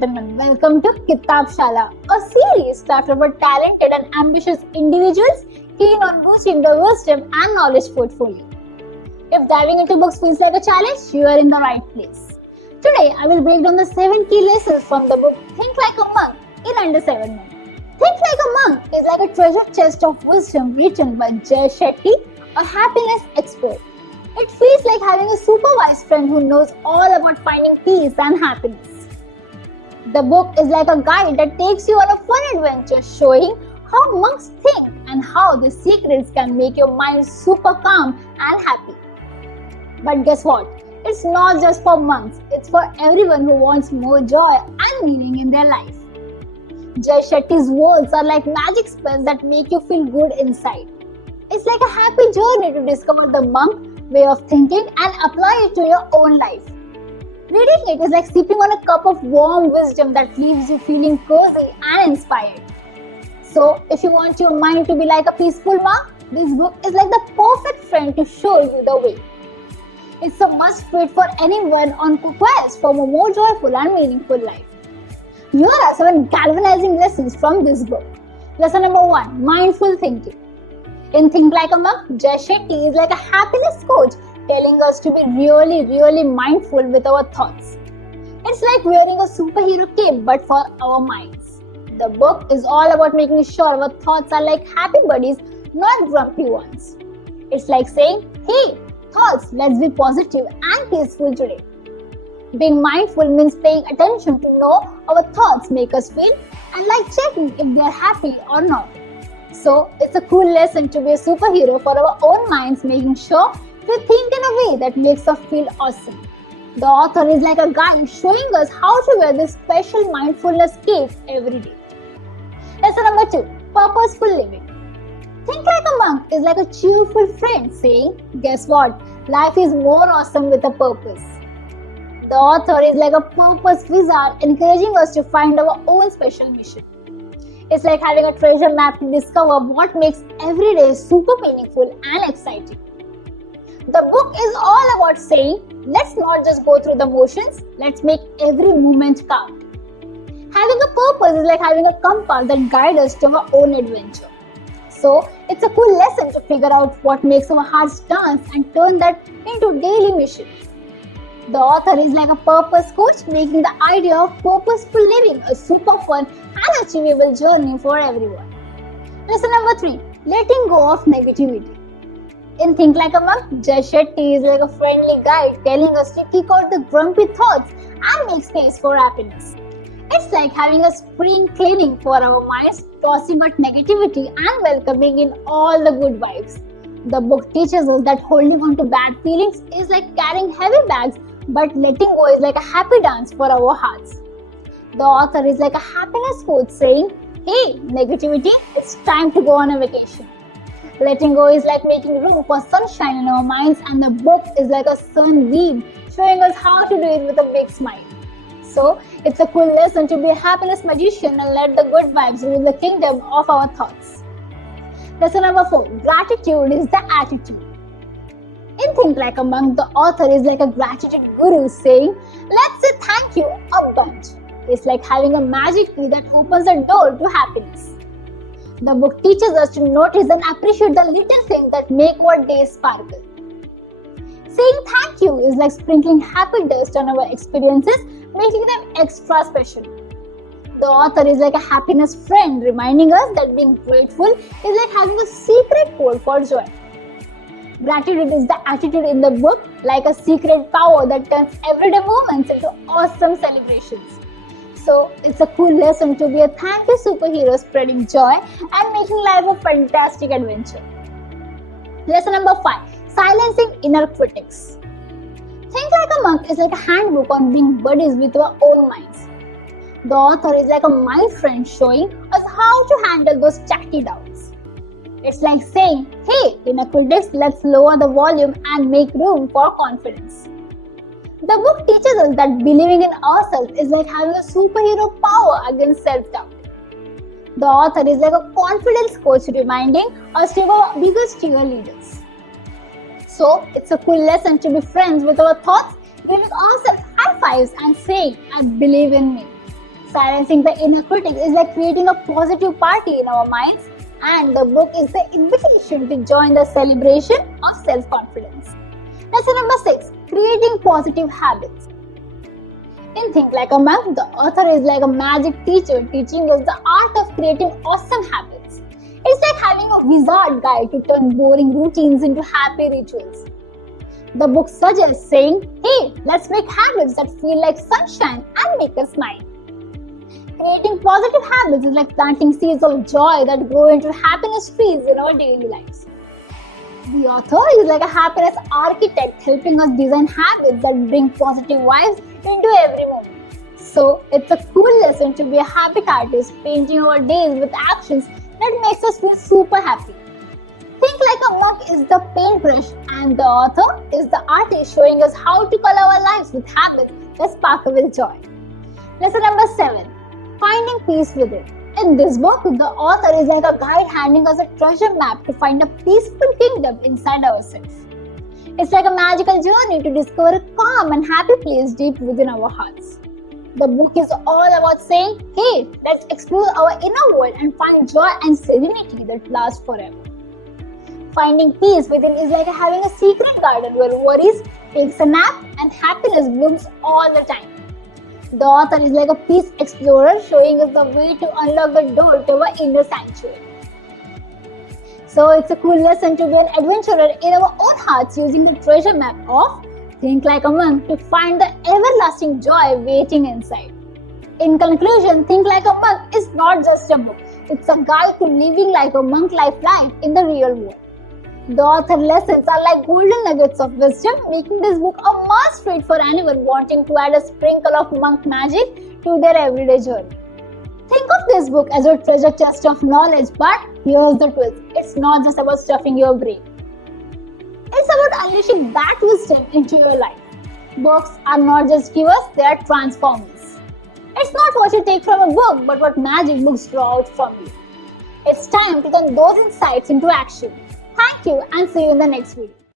gentlemen, welcome to Kitab Shala, a series crafted for talented and ambitious individuals keen on boosting their wisdom and knowledge portfolio. If diving into books feels like a challenge, you are in the right place. Today, I will break down the 7 key lessons from the book Think Like a Monk in Under 7 Months. Think Like a Monk is like a treasure chest of wisdom written by Jay Shetty, a happiness expert. It feels like having a supervised friend who knows all about finding peace and happiness. The book is like a guide that takes you on a fun adventure showing how monks think and how the secrets can make your mind super calm and happy. But guess what? It's not just for monks, it's for everyone who wants more joy and meaning in their life. Jay Shetty's words are like magic spells that make you feel good inside. It's like a happy journey to discover the monk way of thinking and apply it to your own life. Reading it is like sipping on a cup of warm wisdom that leaves you feeling cozy and inspired. So, if you want your mind to be like a peaceful monk, this book is like the perfect friend to show you the way. It's a must-read for anyone on quest for a more joyful and meaningful life. Here are 7 galvanizing lessons from this book. Lesson number 1, mindful thinking. In Think Like a Monk, Jay Shetty is like a happiness coach telling us to be really mindful with our thoughts. It's like wearing a superhero cape but for our minds. The book is all about making sure our thoughts are like happy buddies, not grumpy ones. It's like saying, hey, thoughts, let's be positive and peaceful today. Being mindful means paying attention to know our thoughts make us feel and like checking if they are happy or not. So, it's a cool lesson to be a superhero for our own minds, making sure we think in a way that makes us feel awesome. The author is like a guide showing us how to wear this special mindfulness cape every day. Lesson number 2, purposeful living. Think Like a Monk is like a cheerful friend saying, guess what? Life is more awesome with a purpose. The author is like a purpose wizard encouraging us to find our own special mission. It's like having a treasure map to discover what makes every day super meaningful and exciting. The book is all about saying, let's not just go through the motions, let's make every moment count. Having a purpose is like having a compass that guides us to our own adventure. So, it's a cool lesson to figure out what makes our hearts dance and turn that into daily mission. The author is like a purpose coach, making the idea of purposeful living a super fun and achievable journey for everyone. Lesson number 3, letting go of negativity. In Think Like a Monk, Jay Shetty is like a friendly guide telling us to kick out the grumpy thoughts and make space for happiness. It's like having a spring cleaning for our minds, tossing out negativity and welcoming in all the good vibes. The book teaches us that holding on to bad feelings is like carrying heavy bags, but letting go is like a happy dance for our hearts. The author is like a happiness coach saying, hey, negativity, it's time to go on a vacation. Letting go is like making room for sunshine in our minds, and the book is like a sunbeam showing us how to do it with a big smile. So, it's a cool lesson to be a happiness magician and let the good vibes rule the kingdom of our thoughts. Lesson number 4, gratitude is the attitude. In Think Like a Monk, the author is like a gratitude guru saying, let's say thank you a bunch. It's like having a magic key that opens the door to happiness. The book teaches us to notice and appreciate the little things that make our days sparkle. Saying thank you is like sprinkling happy dust on our experiences, making them extra special. The author is like a happiness friend, reminding us that being grateful is like having a secret code for joy. Gratitude is the attitude in the book, like a secret power that turns everyday moments into awesome celebrations. So, it's a cool lesson to be a thank you superhero spreading joy and making life a fantastic adventure. Lesson number 5, silencing inner critics. Think Like a Monk is like a handbook on being buddies with our own minds. The author is like a mind friend showing us how to handle those chatty doubts. It's like saying, hey, inner critics, let's lower the volume and make room for confidence. The book teaches us that believing in ourselves is like having a superhero power against self-doubt. The author is like a confidence coach reminding us to be our biggest cheerleaders. So, it's a cool lesson to be friends with our thoughts, giving ourselves high fives and saying, I believe in me. Silencing the inner critic is like creating a positive party in our minds, and the book is the invitation to join the celebration of self-confidence. Lesson number 6. Creating positive habits. In Think Like a Monk, the author is like a magic teacher teaching us the art of creating awesome habits. It's like having a wizard guide to turn boring routines into happy rituals. The book suggests saying, hey, let's make habits that feel like sunshine and make us smile. Creating positive habits is like planting seeds of joy that grow into happiness trees in our daily lives. The author is like a happiness architect helping us design habits that bring positive vibes into every moment. So, it's a cool lesson to be a habit artist painting our days with actions that makes us feel super happy. Think Like a Monk is the paintbrush and the author is the artist showing us how to color our lives with habits that sparkle with joy. Lesson number 7. Finding peace within. In this book, the author is like a guide handing us a treasure map to find a peaceful kingdom inside ourselves. It's like a magical journey to discover a calm and happy place deep within our hearts. The book is all about saying, hey, let's explore our inner world and find joy and serenity that lasts forever. Finding peace within is like having a secret garden where worries takes a nap and happiness blooms all the time. The author is like a peace explorer showing us the way to unlock the door to our inner sanctuary. So it's a cool lesson to be an adventurer in our own hearts using the treasure map of Think Like a Monk to find the everlasting joy waiting inside. In conclusion, Think Like a Monk is not just a book. It's a guide to living like a monk life in the real world. The author lessons are like golden nuggets of wisdom, making this book a must read for anyone wanting to add a sprinkle of monk magic to their everyday journey. Think of this book as a treasure chest of knowledge, but here's the twist. It's not just about stuffing your brain. It's about unleashing that wisdom into your life. Books are not just givers, they are transformers. It's not what you take from a book, but what magic books draw out from you. It's time to turn those insights into action. Thank you and see you in the next video.